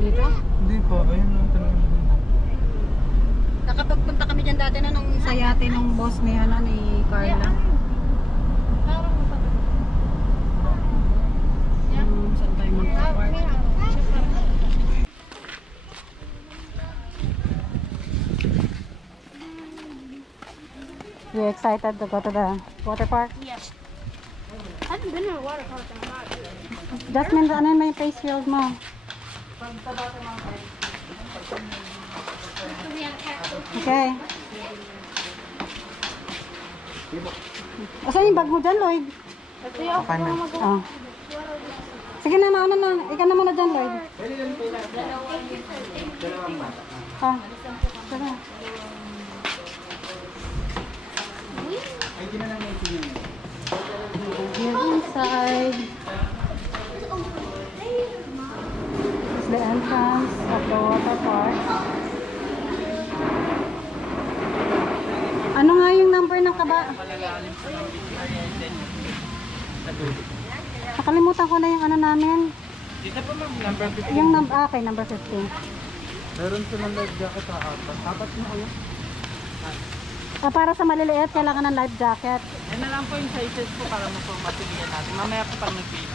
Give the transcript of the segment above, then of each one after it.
Dito? Hindi po, ayun lang talaga. Nakapagpunta kami dyan dati na nung sa yate nung boss ni, ni Carla. Saan tayo magpa-park? You excited to go to the water park? Yes. I haven't been to a water park in a while. Just means ano may face shield mo. Okay. Asan yung bag mo dyan, Lloyd? Okay na. Oh. Sige na, mauna na. Ikaw na muna dyan, Lloyd. Ah. Sige. Here inside is the entrance of the water park. Ano nga yung number ng kaba? Nakalimutan ko na yung ano namin. Dito po ma'am, number 15. Yung okay, number 15. Meron silang life jacket sa apat. Apat mo kayo? Para sa maliliit, kailangan ng life jacket. Yan na lang po yung sizes po para mapagmatuloyan natin. Mamaya po pag nag-pay.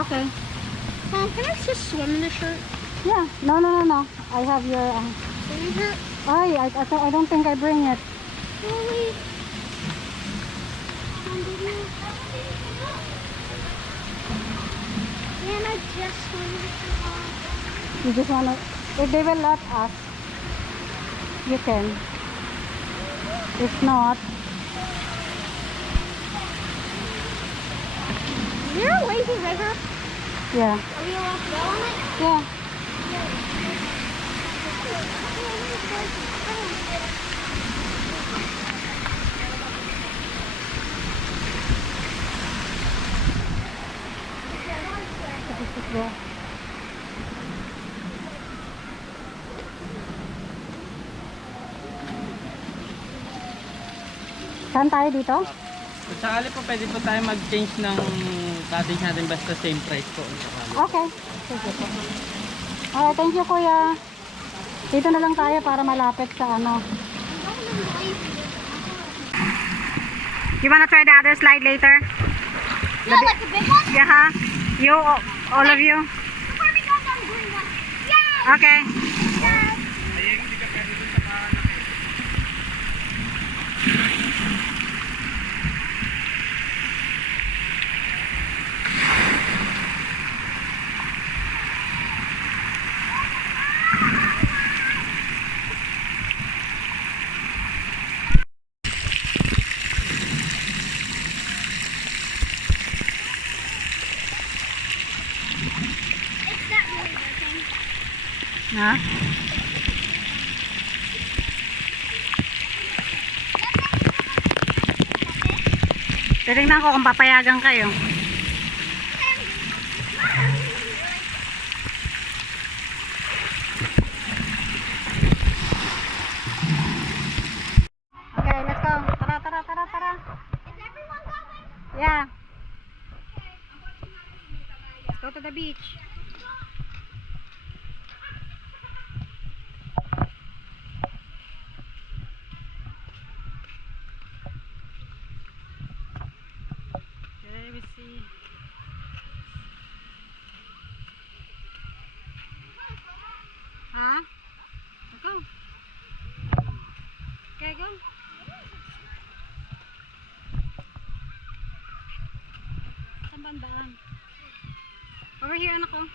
Okay. Can I just swim in this shirt? Yeah. No. I have your... Swimming shirt? I don't think I bring it. Really? Can I just swim in this shirt? You just wanna... If they will let us, you can. If not... Is there a lazy river? Yeah. Are we allowed to go on it? Yeah. Yeah. Saan tayo dito? Kung sakali po, pwede po tayo mag-change ng cottage natin basta same price po. Okay. Sige po. Alright, thank you kuya. Dito na lang tayo para malapit sa ano. You wanna try the other slide later? Yeah, like the big one? Yeah, huh? You, all of you? Before we go down the green one. Yeah! Okay. Yeah! It's not really working. Ha? Titingnan ko kung papayagan kayo. Okay, let's go. Tara. Is everyone going? Yeah. Let's go to the beach. Okay, we see. Huh? Go. Okay, go. Saan bandaan? Over here, anak ko. Mom,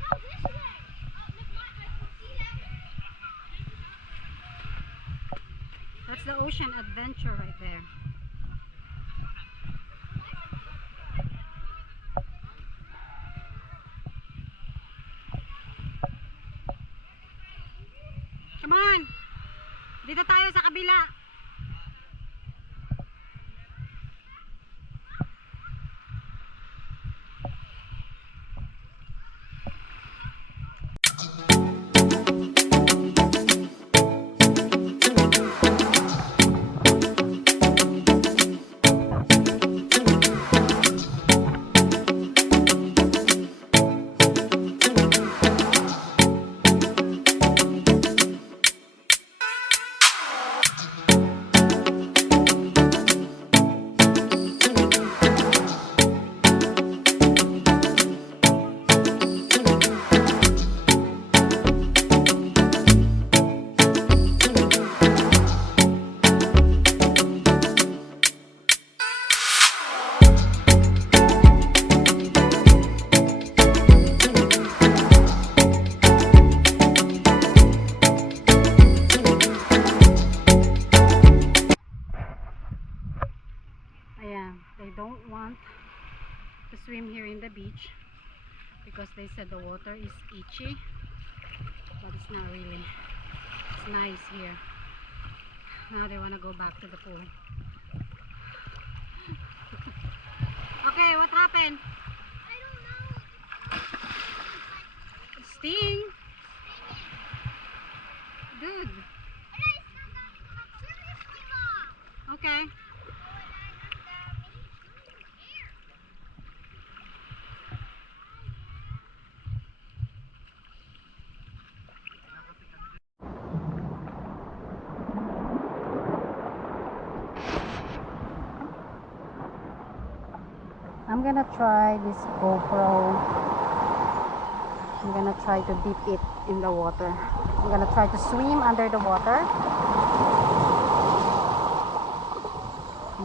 no, this way. Oh, never mind. I can see that. That's the ocean adventure right there. Come on! Dito tayo sa kabila. don't want to swim here in the beach because they said the water is itchy, but it's not really. It's nice here. Now they want to go back to the pool. Okay, what happened? I don't know. It sting. Good. Okay. I'm gonna try this GoPro. I'm gonna try to dip it in the water. I'm gonna try to swim under the water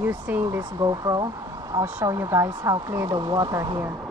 using this GoPro. I'll show you guys how clear the water here.